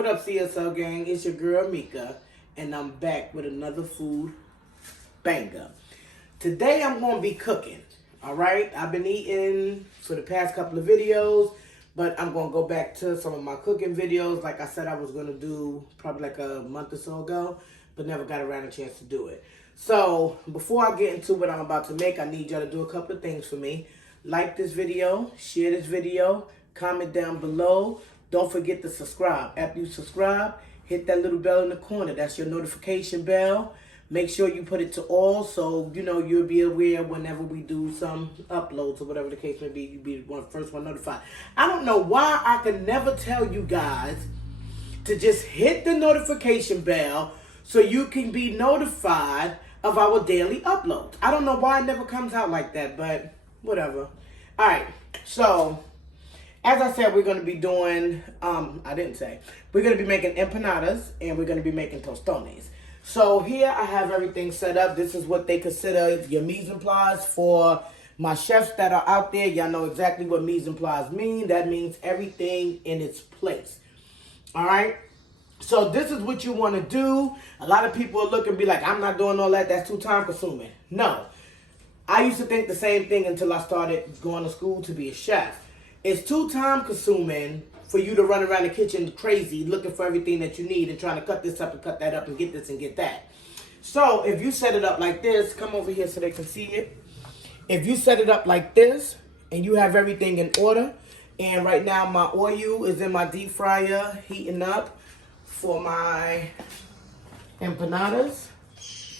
What up, CSL gang? It's your girl Mika, and I'm back with another food banger. Today I'm going to be cooking, all right? I've been eating for the past couple of videos, but I'm going to go back to some of my cooking videos like I said I was going to do probably like a month or so ago, but never got around a chance to do it. So before I get into what I'm about to make, I need y'all to do a couple of things for me. Like this video, share this video, comment down below. Don't forget to subscribe. After you subscribe, hit that little bell in the corner. That's your notification bell. Make sure you put it to all so you know you'll be aware whenever we do some uploads or whatever the case may be. You'll be the first one notified. I don't know why I can never tell you guys to just hit the notification bell so you can be notified of our daily uploads. I don't know why it never comes out like that, but whatever. All right, so as I said, we're going to be doing, we're going to be making empanadas and we're going to be making tostones. So here I have everything set up. This is what they consider your mise en place for my chefs that are out there. Y'all know exactly what mise en place mean. That means everything in its place. All right. So this is what you want to do. A lot of people are looking and be like, I'm not doing all that. That's too time consuming. No. I used to think the same thing until I started going to school to be a chef. It's too time consuming for you to run around the kitchen crazy looking for everything that you need and trying to cut this up and cut that up and get this and get that. So if you set it up like this, come over here so they can see it. If you set it up like this and you have everything in order, and right now my oil is in my deep fryer heating up for my empanadas.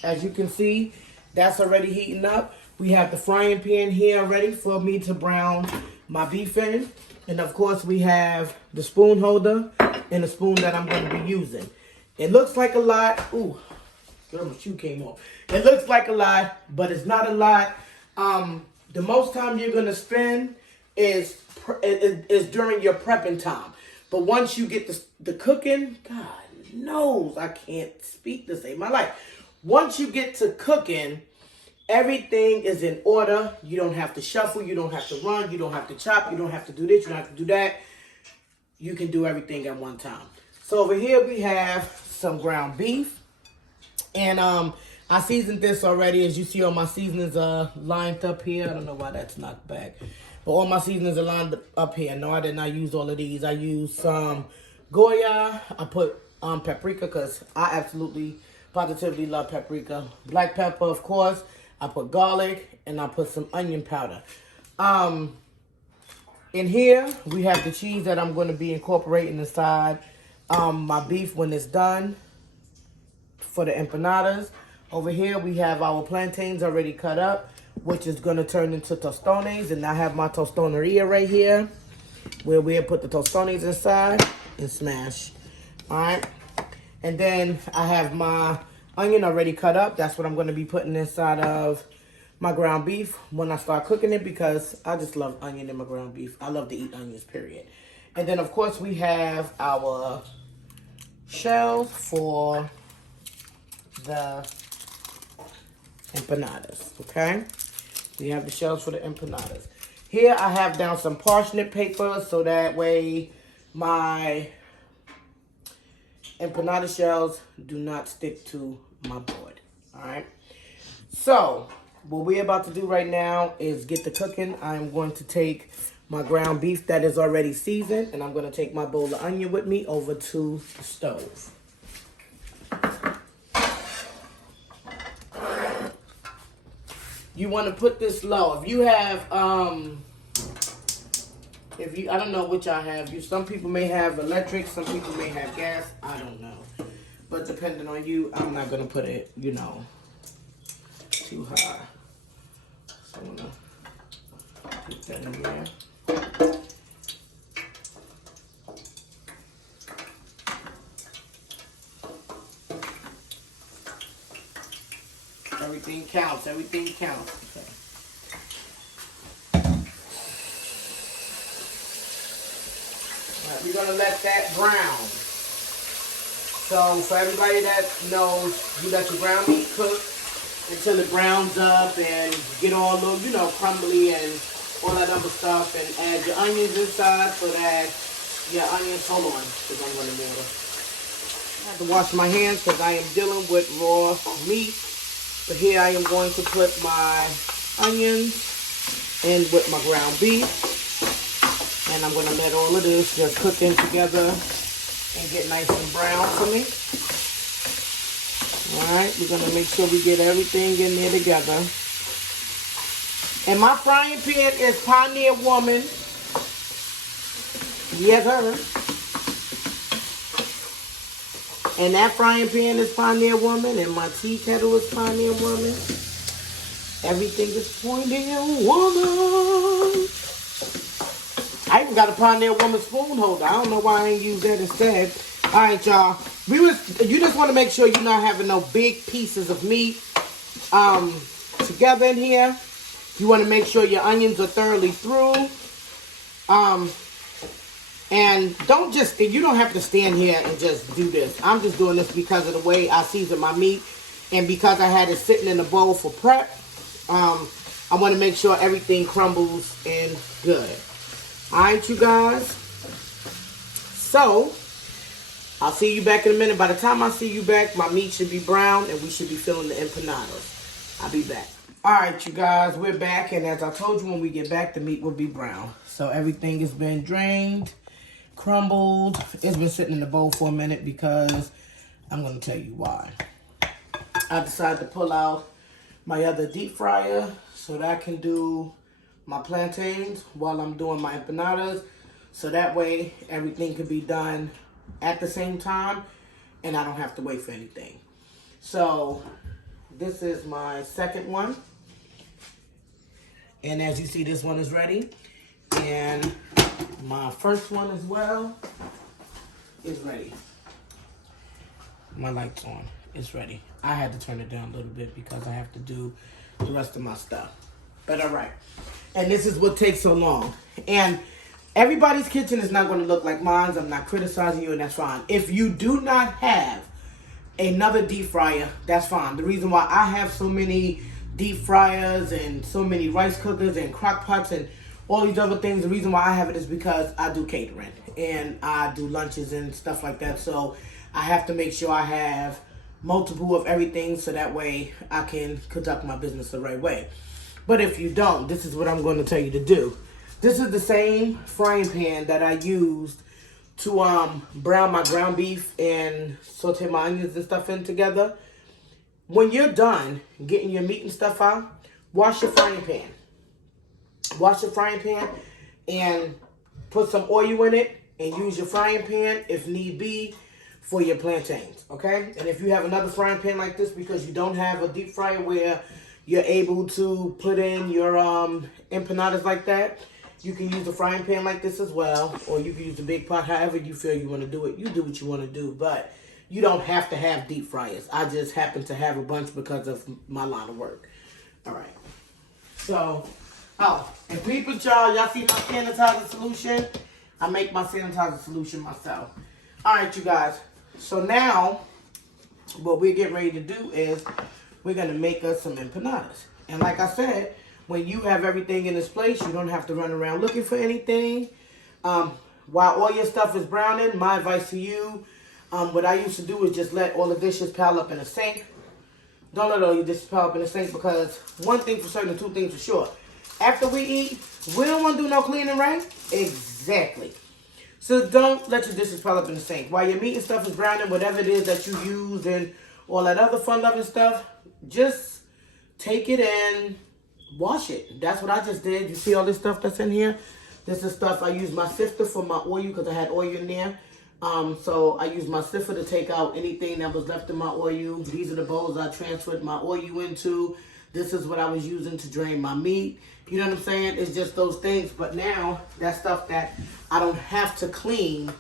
As you can see, that's already heating up. We have the frying pan here ready for me to brown my beef in. And of course we have the spoon holder and the spoon that I'm going to be using. It looks like a lot. Ooh, girl, my shoe came off. It looks like a lot, but it's not a lot. The most time you're going to spend is during your prepping time. But once you get the cooking, God knows I can't speak to save my life. Once you get to cooking, everything is in order. You don't have to shuffle. You don't have to run. You don't have to chop. You don't have to do this. You don't have to do that. You can do everything at one time. So over here we have some ground beef. And I seasoned this already. As you see, all my seasonings are lined up here. I don't know why that's not back. But all my seasonings are lined up here. No, I did not use all of these. I used some Goya. I put paprika because I absolutely, positively love paprika. Black pepper, of course. I put garlic, and I put some onion powder. In here, we have the cheese that I'm going to be incorporating inside my beef when it's done for the empanadas. Over here, we have our plantains already cut up, which is going to turn into tostones. And I have my tostoneria right here, where we'll put the tostones inside and smash. All right. And then I have my onion already cut up. That's what I'm going to be putting inside of my ground beef when I start cooking it, because I just love onion in my ground beef. I love to eat onions, period. And then, of course, we have our shells for the empanadas, okay? We have the shells for the empanadas. Here I have down some parsnip paper so that way my empanada shells do not stick to my board. All right. So what we're about to do right now is get to cooking. I'm going to take my ground beef that is already seasoned, and I'm going to take my bowl of onion with me over to the stove. You want to put this low. If you have I don't know which I have. Some people may have electric, some people may have gas. I don't know. But depending on you, I'm not going to put it, you know, too high. So I'm going to put that in there. Everything counts. Everything counts. Okay. We're going to let that brown. So for everybody that knows, you let your ground meat cook until it browns up and get all little, you know, crumbly and all that other stuff. And add your onions inside so that your onions, hold on, because I'm running water. I have to wash my hands because I am dealing with raw meat. But here I am going to put my onions in with my ground beef. And I'm going to let all of this just cook in together and get nice and brown for me. Alright, we're going to make sure we get everything in there together. And my frying pan is Pioneer Woman. Yes, sir. And that frying pan is Pioneer Woman, and my tea kettle is Pioneer Woman. Everything is Pioneer Woman. I even got a Pioneer Woman spoon holder. I don't know why I ain't use that instead. All right, y'all. You just want to make sure you're not having no big pieces of meat together in here. You want to make sure your onions are thoroughly through. And you don't have to stand here and just do this. I'm just doing this because of the way I season my meat. And because I had it sitting in a bowl for prep, I want to make sure everything crumbles in good. All right, you guys. So, I'll see you back in a minute. By the time I see you back, my meat should be brown and we should be filling the empanadas. I'll be back. All right, you guys, we're back. And as I told you, when we get back, the meat will be brown. So everything has been drained, crumbled. It's been sitting in the bowl for a minute because I'm going to tell you why. I decided to pull out my other deep fryer so that I can do my plantains while I'm doing my empanadas. So that way everything can be done at the same time and I don't have to wait for anything. So this is my second one. And as you see, this one is ready. And my first one as well is ready. My light's on. It's ready. I had to turn it down a little bit because I have to do the rest of my stuff. But all right. And this is what takes so long. And everybody's kitchen is not going to look like mine. I'm not criticizing you, and that's fine. If you do not have another deep fryer, that's fine. The reason why I have so many deep fryers and so many rice cookers and crock pots and all these other things, the reason why I have it is because I do catering and I do lunches and stuff like that. So I have to make sure I have multiple of everything so that way I can conduct my business the right way. But if you don't, this is what I'm going to tell you to do. This is the same frying pan that I used to brown my ground beef and saute my onions and stuff in together. When you're done getting your meat and stuff out, wash your frying pan. Wash your frying pan and put some oil in it and use your frying pan if need be for your plantains, okay? And if you have another frying pan like this because you don't have a deep fryer where you're able to put in your empanadas like that, you can use a frying pan like this as well, or you can use a big pot, however you feel you want to do it. You do what you want to do, but you don't have to have deep fryers. I just happen to have a bunch because of my line of work. All right. So, and people, y'all see my sanitizer solution? I make my sanitizer solution myself. All right, you guys. So now, what we're getting ready to do is we're going to make us some empanadas. And like I said, when you have everything in its place, you don't have to run around looking for anything. While all your stuff is browning, my advice to you, what I used to do is just let all the dishes pile up in a sink. Don't let all your dishes pile up in the sink because one thing for certain, two things for sure. After we eat, we don't want to do no cleaning, right? Exactly. So don't let your dishes pile up in the sink. While your meat and stuff is browning, whatever it is that you use and all that other fun-loving stuff, just take it and wash it. That's what I just did. You see all this stuff that's in here? This is stuff I use my sifter for my oil because I had oil in there. So I used my sifter to take out anything that was left in my oil. These are the bowls I transferred my oil into. This is what I was using to drain my meat. You know what I'm saying? It's just those things. But now, that's stuff that I don't have to clean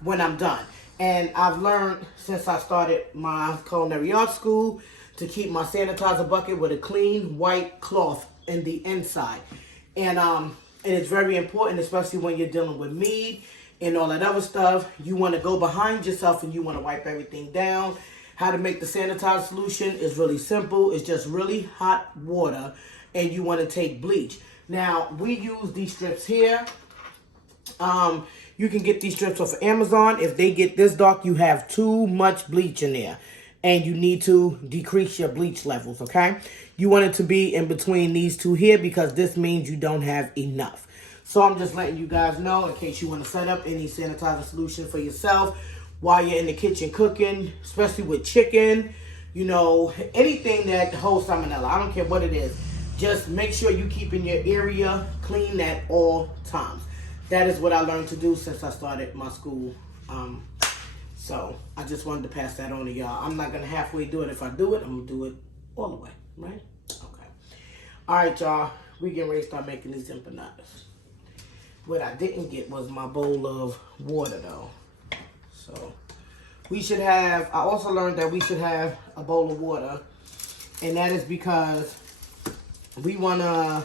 when I'm done. And I've learned since I started my culinary arts school to keep my sanitizer bucket with a clean white cloth in the inside. And it's very important, especially when you're dealing with meat and all that other stuff. You want to go behind yourself and you want to wipe everything down. How to make the sanitizer solution is really simple. It's just really hot water and you want to take bleach. Now, we use these strips here You can get these strips off of Amazon. If they get this dark, you have too much bleach in there. And you need to decrease your bleach levels, okay? You want it to be in between these two here because this means you don't have enough. So I'm just letting you guys know in case you want to set up any sanitizer solution for yourself while you're in the kitchen cooking, especially with chicken, you know, anything that holds salmonella. I don't care what it is. Just make sure you keeping your area clean at all times. That is what I learned to do since I started my school. So I just wanted to pass that on to y'all. I'm not going to halfway do it. If I do it, I'm going to do it all the way, right? Okay. All right, y'all. We getting ready to start making these empanadas. What I didn't get was my bowl of water, though. So we should have, I also learned that we should have a bowl of water. And that is because we want to,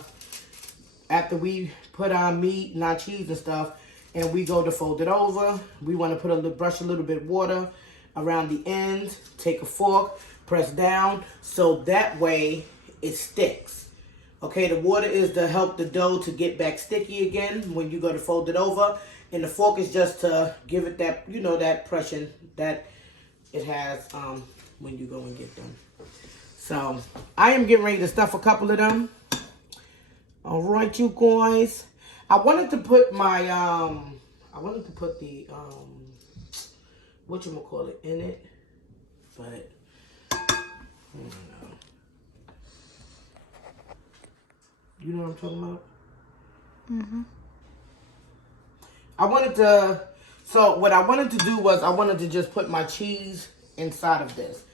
after we put our meat and our cheese and stuff, and we go to fold it over, we want to brush a little bit of water around the ends, take a fork, press down, so that way it sticks. Okay, the water is to help the dough to get back sticky again when you go to fold it over, and the fork is just to give it that, you know, that pressure that it has when you go and get them. So I am getting ready to stuff a couple of them. All right, you guys. I wanted to put my, the, whatchamacallit in it, but, I don't know. You know what I'm talking about? Mm-hmm. So what I wanted to do was I wanted to just put my cheese inside of this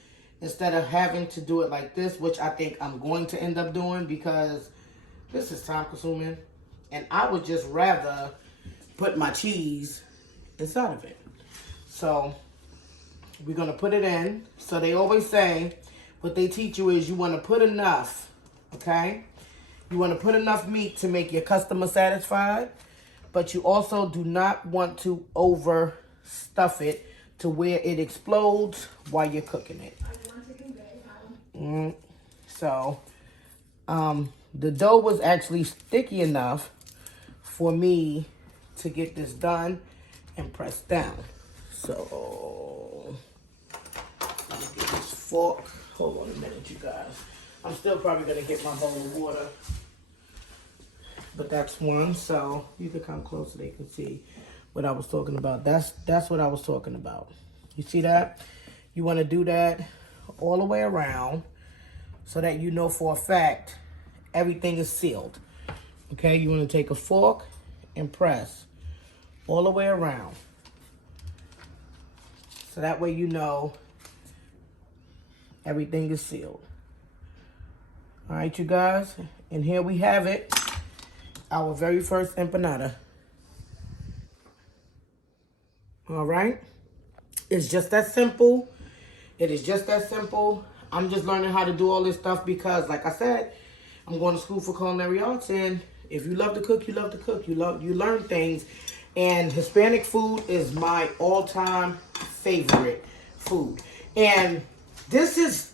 instead of having to do it like this, which I think I'm going to end up doing because this is time consuming. And I would just rather put my cheese inside of it. So we're going to put it in. So they always say, what they teach you is you want to put enough, okay? You want to put enough meat to make your customer satisfied. But you also do not want to overstuff it to where it explodes while you're cooking it. So the dough was actually sticky enough for me to get this done and press down. So let me get this fork. Hold on a minute, you guys. I'm still probably gonna get my bowl of water, but that's one. So you can come close so they can see what I was talking about. That's what I was talking about. You see that? You want to do that all the way around so that you know for a fact everything is sealed. Okay, you want to take a fork and press all the way around. So that way you know everything is sealed. All right, you guys. And here we have it. Our very first empanada. All right. It's just that simple. It is just that simple. I'm just learning how to do all this stuff because, like I said, I'm going to school for culinary arts, and if you love to cook, you love to cook. You learn things, and Hispanic food is my all-time favorite food. And this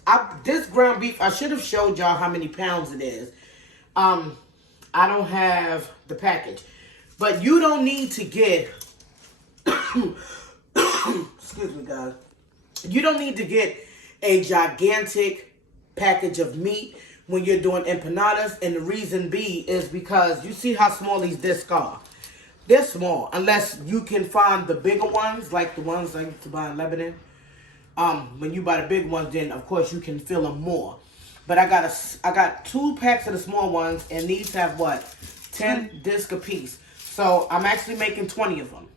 ground beef, I should have showed y'all how many pounds it is. I don't have the package, but you don't need to get, excuse me, guys. You don't need to get a gigantic package of meat when you're doing empanadas, and the reason be is because you see how small these discs are. They're small, unless you can find the bigger ones, like the ones I used to buy in Lebanon. When you buy the big ones, then of course you can fill them more. But I got 2 packs of the small ones, and these have what? 10 discs a piece. So I'm actually making 20 of them,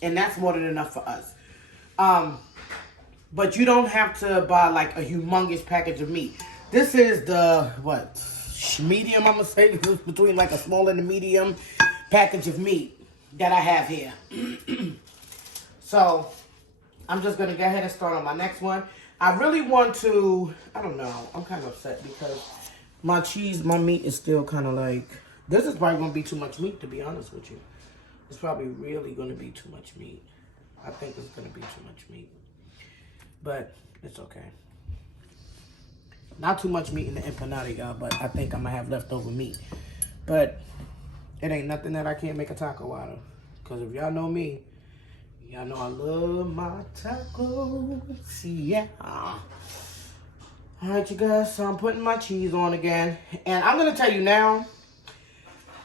and that's more than enough for us. But you don't have to buy like a humongous package of meat. This is the, what, medium, I'm going to say, between like a small and a medium package of meat that I have here. So I'm just going to go ahead and start on my next one. I really want to, I don't know, I'm kind of upset because my meat is still kind of like, this is probably going to be too much meat, to be honest with you. It's probably really going to be too much meat. I think it's going to be too much meat. But it's okay. Not too much meat in the empanada, y'all, but I think I'm going to have leftover meat. But it ain't nothing that I can't make a taco out of. Because if y'all know me, y'all know I love my tacos. Yeah. Alright, you guys, so I'm putting my cheese on again. And I'm going to tell you now,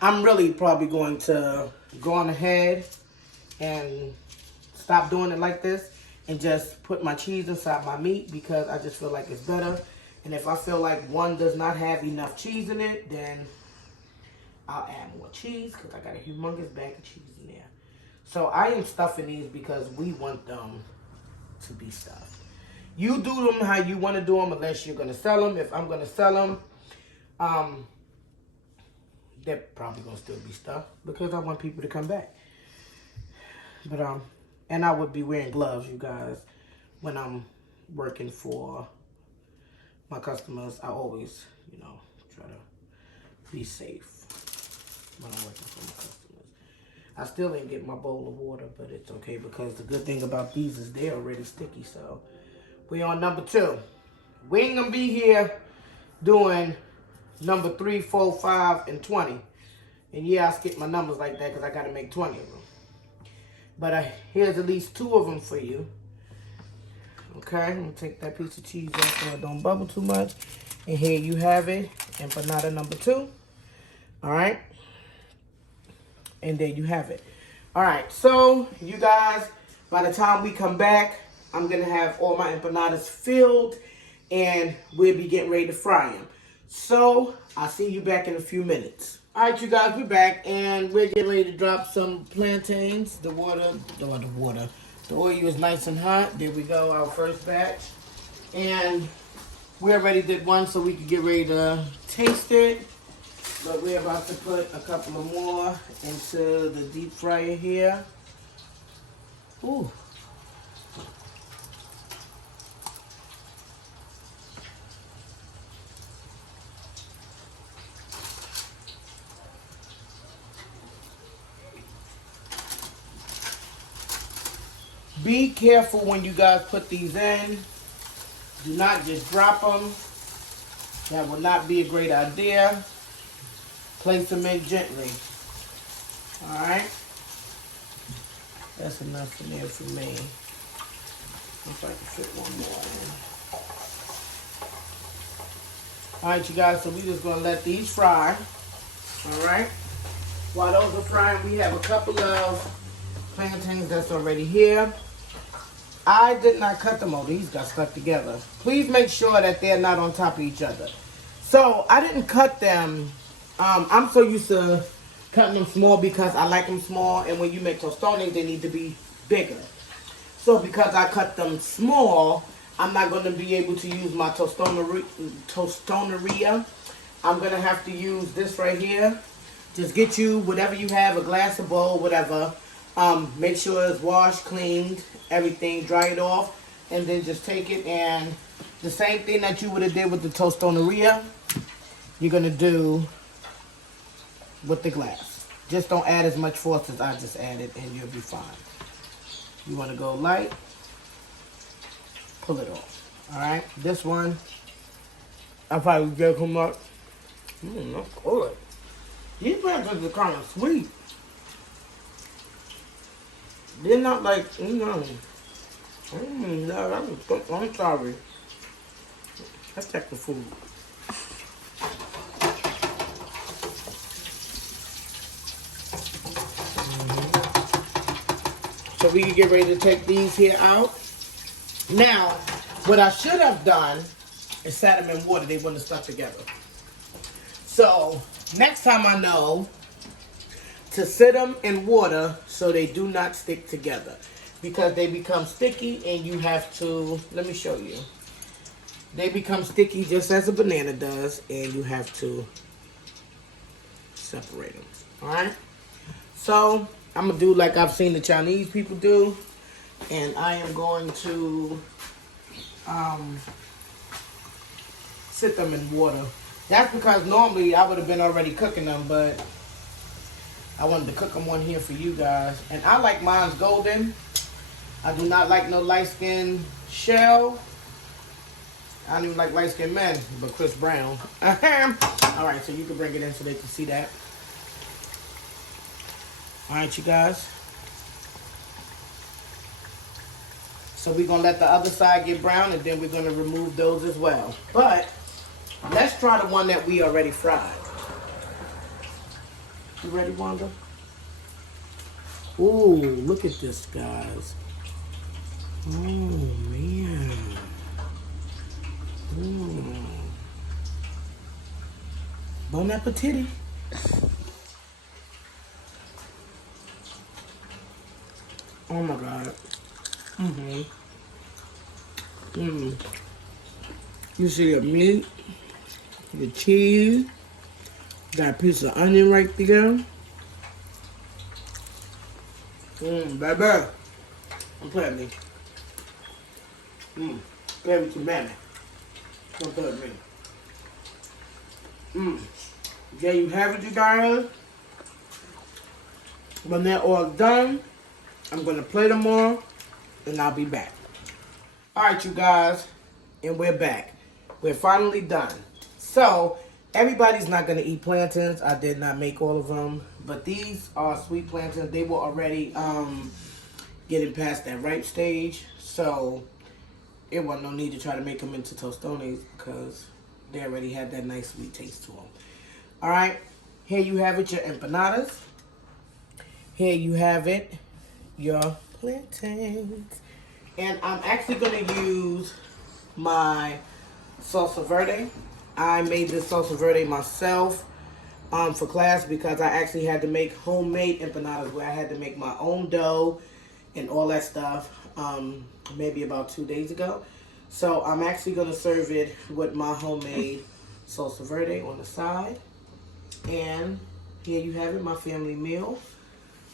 I'm really probably going to go on ahead and stop doing it like this and just put my cheese inside my meat because I just feel like it's better. And if I feel like one does not have enough cheese in it, then I'll add more cheese because I got a humongous bag of cheese in there. So I am stuffing these because we want them to be stuffed. You do them how you want to do them unless you're going to sell them. If I'm going to sell them, they're probably going to still be stuffed because I want people to come back. But, and I would be wearing gloves, you guys, when I'm working for my customers. I always, you know, try to be safe when I'm working for my customers. I still ain't getting my bowl of water, but it's okay because the good thing about these is they're already sticky, so. We on number 2. We ain't gonna be here doing number 3, 4, 5, and 20. And yeah, I skip my numbers like that because I gotta make 20 of them. But here's at least 2 of them for you. Okay, I'm gonna take that piece of cheese off so it don't bubble too much. And here you have it, empanada number 2. All right, and there you have it. All right, so you guys, by the time we come back, I'm going to have all my empanadas filled, and we'll be getting ready to fry them. So, I'll see you back in a few minutes. All right, you guys, we're back, and we're getting ready to drop some plantains. The oil is nice and hot. There we go, our first batch. And we already did one so we could get ready to taste it. But we're about to put a couple of more into the deep fryer here. Ooh. Be careful when you guys put these in. Do not just drop them. That would not be a great idea. Place them in gently. Alright? That's enough in there for me. If I can fit one more in. Alright, you guys, so we're just going to let these fry. Alright? While those are frying, we have a couple of plantains that's already here. I did not cut them all. These got stuck together. Please make sure that they're not on top of each other. So, I didn't cut them. I'm so used to cutting them small because I like them small. And when you make tostones, they need to be bigger. So, because I cut them small, I'm not going to be able to use my tostoneria. I'm going to have to use this right here. Just get you whatever you have, a glass, a bowl, whatever. Make sure it's washed, cleaned, everything, dry it off, and then just take it and the same thing that you would have did with the tostoneria, you're going to do with the glass. Just don't add as much force as I just added and you'll be fine. You want to go light, pull it off. Alright, this one, I'll probably get them up. That's good. These plantains are kind of sweet. They're not like, you know, I'm sorry. Let's check the food. So we can get ready to take these here out. Now, what I should have done is sat them in water. They wouldn't have stuck together. So, next time I know to sit them in water so they do not stick together. Because they become sticky and you have to, let me show you. They become sticky just as a banana does and you have to separate them. Alright? So, I'm going to do like I've seen the Chinese people do. And I am going to sit them in water. That's because normally I would have been already cooking them, but I wanted to cook them on here for you guys. And I like mine's golden. I do not like no light-skinned shell. I don't even like light-skinned men, but Chris Brown. Alright, so you can bring it in so they can see that. Alright, you guys. So we're going to let the other side get brown, and then we're going to remove those as well. But let's try the one that we already fried. You ready, Wanda? Ooh, look at this, guys. Oh, man. Bon appetit. Oh my God. You see the meat, the cheese, got a piece of onion right there. Baby. I'm playing me. Play with your mammy. Don't play with me. There you have it, you guys. When they're all done, I'm going to plate them all, and I'll be back. Alright, you guys, and we're back. We're finally done. So, everybody's not going to eat plantains. I did not make all of them. But these are sweet plantains. They were already getting past that ripe stage. So, it wasn't no need to try to make them into Tostones because they already had that nice sweet taste to them. Alright, here you have it, your empanadas. Here you have it, your plantains. And I'm actually going to use my salsa verde. I made this salsa verde myself for class because I actually had to make homemade empanadas where I had to make my own dough and all that stuff maybe about 2 days ago. So I'm actually going to serve it with my homemade salsa verde on the side. And here you have it, my family meal.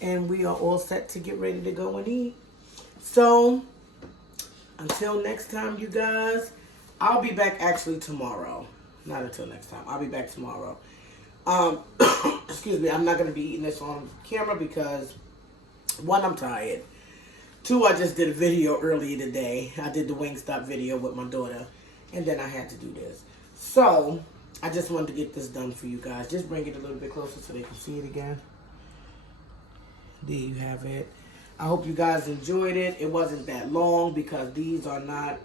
And we are all set to get ready to go and eat. So, until next time, you guys, I'll be back actually tomorrow. Not until next time. I'll be back tomorrow. Excuse me, I'm not going to be eating this on camera because, one, I'm tired. Two, I just did a video earlier today. I did the Wingstop video with my daughter. And then I had to do this. So, I just wanted to get this done for you guys. Just bring it a little bit closer so they can see it again. There you have it. I hope you guys enjoyed it. It wasn't that long because these are not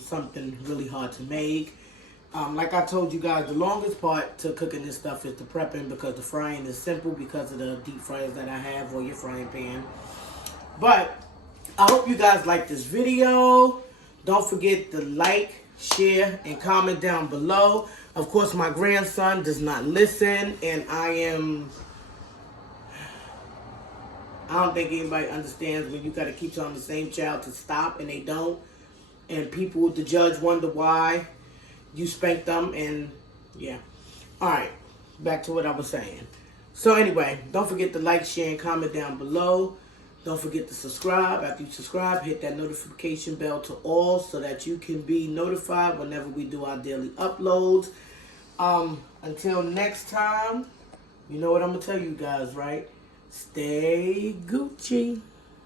something really hard to make. Like I told you guys, the longest part to cooking this stuff is the prepping because the frying is simple because of the deep fryers that I have or your frying pan. But I hope you guys like this video. Don't forget to like, share, and comment down below. Of course, my grandson does not listen, and I don't think anybody understands when you got to keep telling the same child to stop and they don't. And people, the judge, wonder why you spanked them. And yeah. Alright. Back to what I was saying. So anyway, don't forget to like, share, and comment down below. Don't forget to subscribe. After you subscribe, hit that notification bell to all so that you can be notified whenever we do our daily uploads. Until next time, you know what I'm going to tell you guys, right? Stay Gucci.